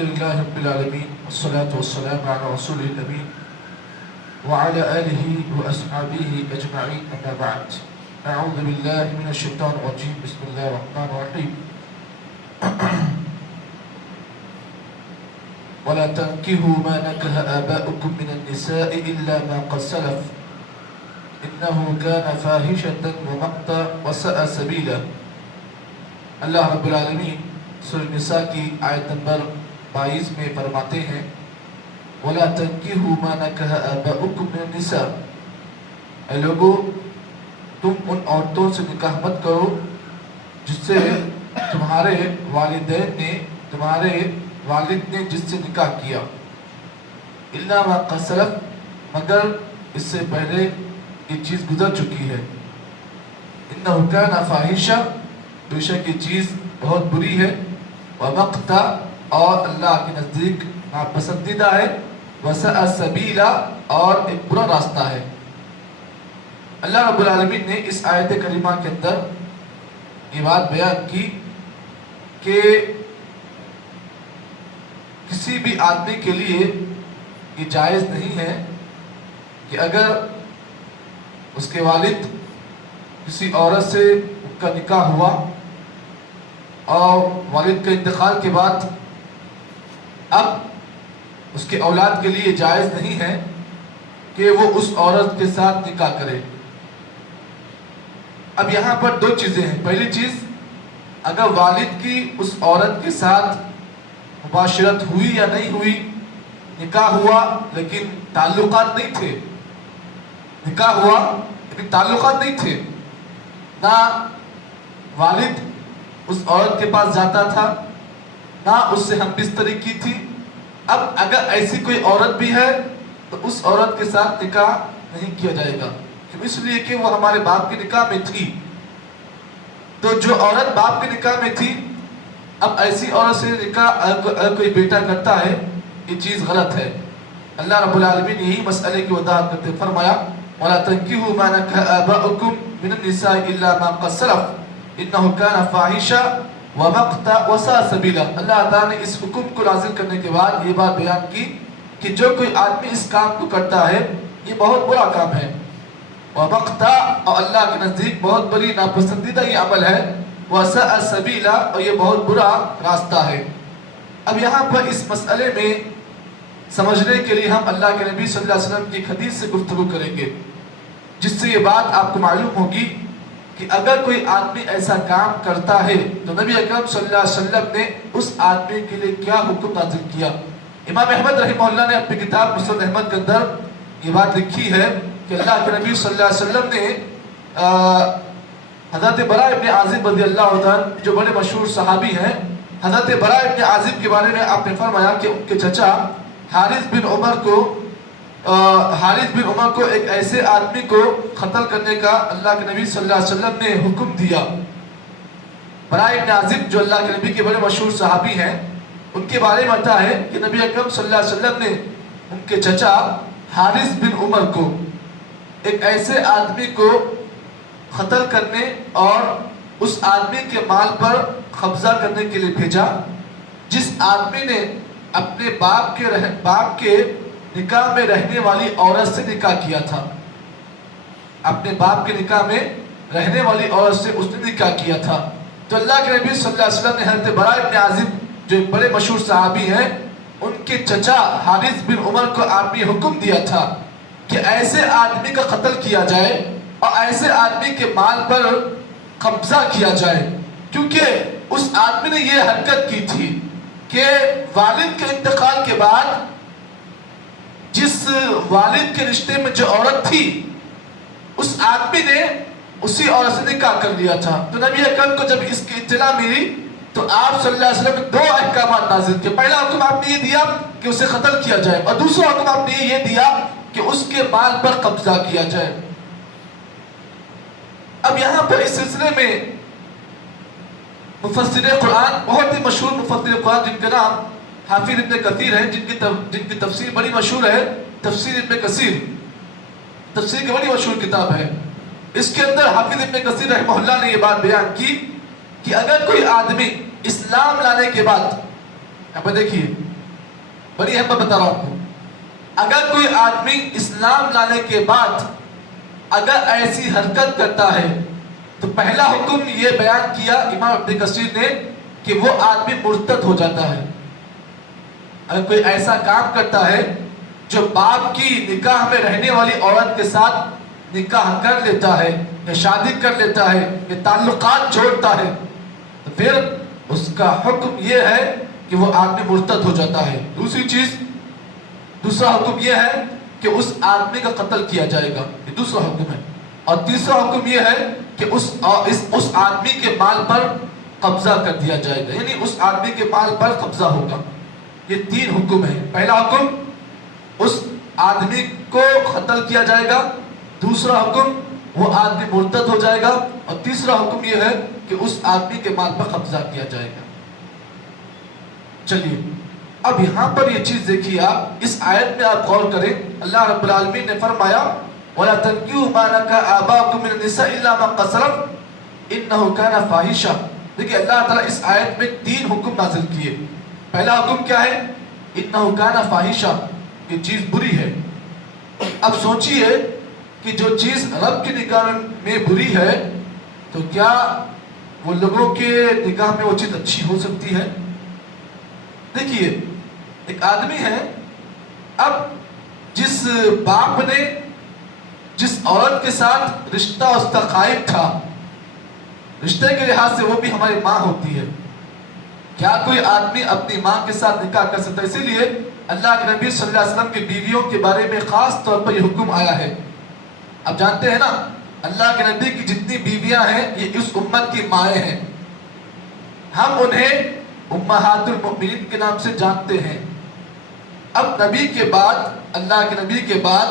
الحمد لله رب العالمين والصلاة والسلام على رسوله الأمين وعلى آله وأصحابه أجمعين أما بعد أعوذ بالله من الشيطان الرجيم بسم الله الرحمن الرحيم ولا تنكحوا ما نكح آباؤكم من النساء إلا ما قد سلف إنه كان فاحشة ومقتا وساء سبيلا. اللہ رب العالمین سورہ نساء کی آیت نمبر 22 میں فرماتے ہیں وَلَا تَنْكِحُوا مَا نَكَحَ آبَاؤُكُم مِّنَ النِّسَاءِ، اے لوگو تم ان عورتوں سے نکاح مت کرو جس سے تمہارے والد نے جس سے نکاح کیا، إِلَّا مَا قَدْ سَلَفَ، مگر اس سے پہلے یہ چیز گزر چکی ہے. إِنَّهُ كَانَ فَاحِشًا، بے شک یہ چیز بہت بری ہے، وَمَقْتًا، اور اللہ کے نزدیک ناپسندیدہ ہے، وَسَاءَ سَبِيلًا، اور ایک برا راستہ ہے. اللہ رب العالمین نے اس آیت کریمہ کے اندر یہ بات بیان کی کہ کسی بھی آدمی کے لیے یہ جائز نہیں ہے کہ اگر اس کے والد کسی عورت سے ان کا نکاح ہوا اور والد کے انتقال کے بعد اب اس کے اولاد کے لیے جائز نہیں ہے کہ وہ اس عورت کے ساتھ نکاح کرے. اب یہاں پر دو چیزیں ہیں. پہلی چیز، اگر والد کی اس عورت کے ساتھ مباشرت ہوئی یا نہیں ہوئی، نکاح ہوا لیکن تعلقات نہیں تھے، نکاح ہوا لیکن تعلقات نہیں تھے، نہ والد اس عورت کے پاس جاتا تھا نہ اس سے ہم بستری کی تھی. اب اگر ایسی کوئی عورت بھی ہے تو اس عورت کے ساتھ نکاح نہیں کیا جائے گا، اس لیے کہ وہ ہمارے باپ کے نکاح میں تھی. تو جو عورت باپ کے نکاح میں تھی، اب ایسی عورت سے نکاح اگر کوئی بیٹا کرتا ہے، یہ چیز غلط ہے. اللہ رب العالمین یہی مسئلے کی وضاحت کرتے فرمایا وَلَا تَنْكِحُوا مَا نَكَحَ آبَاؤُكُم مِّنَ النِّسَاءِ إِلَّا مَا قَدْ سَلَفَ إِنَّهُ كَانَ فَاحِشًا وَمَقْتًا وَسَاءَ سَبِيلًا. اللہ تعالیٰ نے اس حکم کو نازل کرنے کے بعد یہ بات بیان کی کہ جو کوئی آدمی اس کام کو کرتا ہے یہ بہت برا کام ہے. وَمَقْتًا، اور اللہ کے نزدیک بہت بڑی ناپسندیدہ یہ عمل ہے. وَسَاءَ سَبِيلًا، اور یہ بہت برا راستہ ہے. اب یہاں پر اس مسئلے میں سمجھنے کے لیے ہم اللہ کے نبی صلی اللہ علیہ وسلم کی ایک حدیث سے گفتگو کریں گے، جس سے یہ بات آپ کو معلوم ہوگی کہ اگر کوئی آدمی ایسا کام کرتا ہے تو نبی اکرم صلی اللہ علیہ وسلم نے اس آدمی کے لیے کیا حکم نازل کیا. امام احمد رحمہ اللہ نے اپنی کتاب مسند احمد کے اندر یہ بات لکھی ہے کہ اللہ کے نبی صلی اللہ علیہ وسلم نے حضرت براء ابن عازب رضی اللہ عنہ جو بڑے مشہور صحابی ہیں، حضرت براء ابن عازب کے بارے میں آپ نے فرمایا کہ ان کے چچا حارث بن عمر کو ایک ایسے آدمی کو قتل کرنے کا اللہ کے نبی صلی اللہ علیہ وسلم نے حکم دیا. براء ابن عازب جو اللہ کے نبی کے بڑے مشہور صحابی ہیں، ان کے بارے میں آتا ہے کہ نبی اکرم صلی اللہ علیہ وسلم نے ان کے چچا حارث بن عمر کو ایک ایسے آدمی کو قتل کرنے اور اس آدمی کے مال پر قبضہ کرنے کے لیے بھیجا، جس آدمی نے اپنے باپ کے نکاح میں رہنے والی عورت سے نکاح کیا تھا. اپنے باپ کے نکاح میں رہنے والی عورت سے اس نے نکاح کیا تھا. تو اللہ کے نبی صلی اللہ علیہ وسلم نے حضرت براء ابن عازب جو بڑے مشہور صحابی ہیں، ان کے چچا حارث بن عمر کو آپ نے حکم دیا تھا کہ ایسے آدمی کا قتل کیا جائے اور ایسے آدمی کے مال پر قبضہ کیا جائے، کیونکہ اس آدمی نے یہ حرکت کی تھی کہ والد کے انتقال کے بعد جس والد کے رشتے میں جو عورت تھی، اس آدمی نے اسی عورت سے نکاح کر لیا تھا. تو نبی اکرم کو جب اس کی اطلاع ملی تو آپ صلی اللہ علیہ وسلم نے دو احکامات نازل کیے. پہلا حکم آپ نے یہ دیا کہ اسے قتل کیا جائے، اور دوسرا حکم آپ نے یہ دیا کہ اس کے مال پر قبضہ کیا جائے. اب یہاں پر اس سلسلے میں مفسر قرآن، بہت ہی مشہور مفسر قرآن جن کا نام حافظ ابن کثیر ہے، جن کی تفسیر بڑی مشہور ہے، تفسیر ابن کثیر، تفسیر کی بڑی مشہور کتاب ہے. اس کے اندر حافظ ابن کثیر رحمہ اللہ نے یہ بات بیان کی کہ اگر کوئی آدمی اسلام لانے کے بعد، اب دیکھیے बड़ी अहम बात बता रहा हूं आपको। अगर कोई आदमी इस्लाम लाने के बाद अगर ऐसी हरकत करता है तो पहला हुक्म ये बयान किया इमाम इब्न कसीर ने कि वो आदमी मुर्तद हो जाता है। अगर कोई ऐसा काम करता है जो बाप की निकाह में रहने वाली औरत के साथ निकाह कर लेता है या शादी कर लेता है या ताल्लुकात जोड़ता है, तो फिर उसका हुक्म ये है कि वो आदमी मुर्तद हो जाता है। दूसरा हुक्म ये है कि उस आदमी का कत्ल किया जाएगा, ये दूसरा हुक्म है। और तीसरा हुक्म ये है कि उस आदमी के माल पर कब्जा कर दिया जाएगा, यानी उस आदमी के माल पर कब्जा होगा। ये 3 हुक्म है। पहला हुक्म, उस आदमी को कत्ल किया जाएगा। दूसरा हुक्म, वो आदमी मुर्तद हो जाएगा। और तीसरा हुक्म ये है कि उस आदमी के माल पर कब्जा किया जाएगा। चलिए अब यहाँ पर ये चीज देखिए, आप इस आयत में आप गौर करें। अल्लाह रब्बुल आलमीन ने फरमाया वला तनकिहू मा नका आबाकुम मिन निसा इल्ला मा क़द सलफ इन्नहु काना फाहिशा। देखिए अल्लाह ताला इस आयत में 3 हुक्म नाज़िल किए। पहला हुक्म क्या है? इन्नहु काना फाहिशा, ये चीज बुरी है। अब सोचिए कि जो चीज रब की निगाह में बुरी है तो क्या वो लोगों के निगाह में वो चीज अच्छी हो सकती है? देखिए एक आदमी है, अब जिस बाप ने जिस औरत के साथ रिश्ता उसका कायम था, रिश्ते के लिहाज से वो भी हमारी माँ होती है, क्या कोई आदमी अपनी माँ के साथ निकाह कर सकता है? इसीलिए अल्लाह के नबी सल्लल्लाहु अलैहि वसल्लम की बीवियों के बारे में खास तौर पर यह हुक्म आया है। आप जानते हैं ना, अल्लाह के नबी की जितनी बीवियां हैं ये इस उम्मत की माएँ हैं। हम उन्हें उम्महातुल मुमिनीन के नाम से जानते हैं। अब नबी के बाद, अल्लाह के नबी के बाद,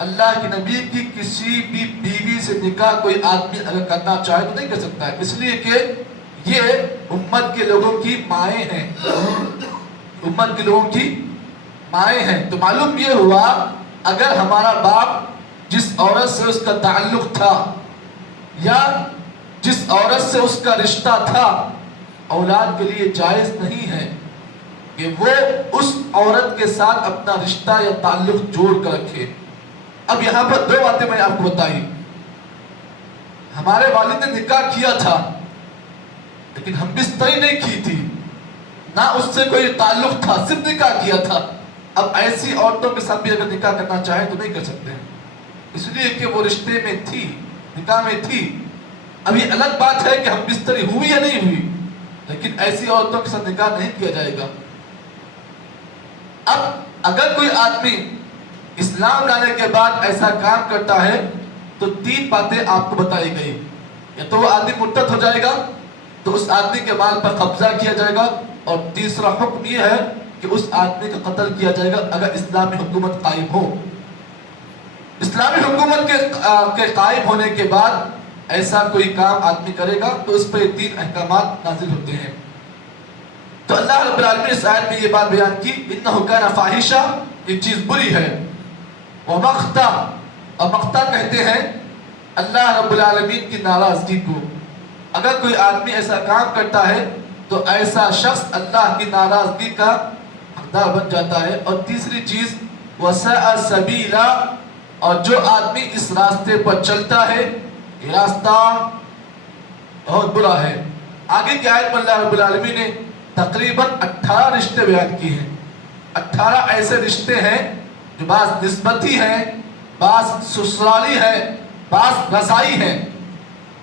अल्लाह के नबी की किसी भी बीवी से निकाह कोई आदमी अगर करना चाहे तो नहीं कर सकता है, इसलिए कि ये उम्मत के लोगों की माएँ हैं, उम्मत के लोगों की माएँ हैं। तो मालूम ये हुआ, अगर हमारा बाप जिस औरत से उसका ताल्लुक था या जिस औरत से उसका रिश्ता था, औलाद के लिए जायज नहीं है कि वो उस औरत के साथ अपना रिश्ता या ताल्लुक जोड़ कर रखे। अब यहाँ पर 2 बातें मैंने आपको बताई। हमारे वालिद ने निकाह किया था लेकिन हम बिस्तरी नहीं की थी, ना उससे कोई ताल्लुक था, सिर्फ निकाह किया था। अब ऐसी औरतों के साथ भी अगर निकाह करना चाहे तो नहीं कर सकते हैं, इसलिए कि वो रिश्ते में थी, निकाह में थी। अब ये अलग बात है कि हम बिस्तरी हुई या नहीं हुई, लेकिन ऐसी औरतों के साथ निकाह नहीं किया जाएगा। अब अगर कोई आदमी इस्लाम लाने के बाद ऐसा काम करता है तो 3 बातें आपको बताई गई। या तो वो आदमी मुर्तद हो जाएगा, तो उस आदमी के माल पर कब्जा किया जाएगा, और तीसरा हुक्म ये है कि उस आदमी का कत्ल किया जाएगा अगर इस्लामी हुकूमत कायम हो। इस्लामी हुकूमत के कायम होने के बाद ऐसा कोई काम आदमी करेगा तो उस पर 3 अहकामात नाजिल होते हैं। तो अल्लाह रब्बुल आलमीन इस आयत में ये बात बयान की, इन्नहु काना फाहिशा, ये चीज बुरी है। व मख्ता, और मख्ता कहते हैं अल्लाह रब्बुल आलमीन की नाराजगी को। अगर कोई आदमी ऐसा काम करता है तो ऐसा शख्स अल्लाह की नाराजगी का हकदार बन जाता है। और तीसरी चीज वसअ सबीला, और जो आदमी इस रास्ते पर चलता है ये रास्ता बहुत बुरा है। आगे की आयत में अल्लाह रब्बुल आलमीन ने तकरीबन 18 रिश्ते बयान किए हैं। 18 ऐसे रिश्ते हैं जो बास निस्बती हैं, बास ससुराली है, बास रसाई है।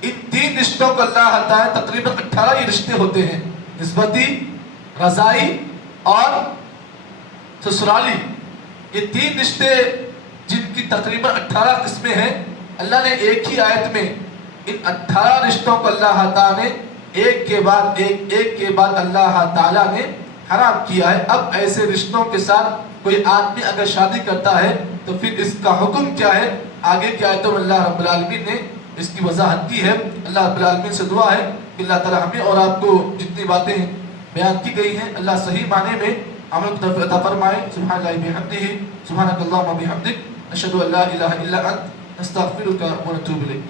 इन 3 रिश्तों को अल्लाह हटा है, तकरीबन 18 ये रिश्ते होते हैं, निस्बती, रसाई और ससुराली। ये 3 रिश्ते जिनकी तकरीबन 18 किस्में हैं, अल्लाह ने एक ही आयत में इन 18 रिश्तों को अल्लाह ताला ने एक के बाद एक अल्लाह ताला ने हराम किया है। अब ऐसे रिश्तों के साथ कोई आदमी अगर शादी करता है तो फिर इसका हुक्म क्या है? आगे की आयतों में अल्लाह रब्बुल आलमीन ने इसकी वजाहत की है। अल्लाह रब्बुल आलमीन से दुआ है कि अल्लाह ताला हमें और आपको जितनी बातें बयान की गई हैं अल्लाह सही माने में अमल की तौफीक अता फरमाए। सुब्हानल्लाहि बिहम्दिही, सुब्हानकल्लाहुम्मा बिहम्दिक, अशहदु अल्ला इलाहा इल्ला अंत, नस्तगफिरुका व नतूबु इलैक।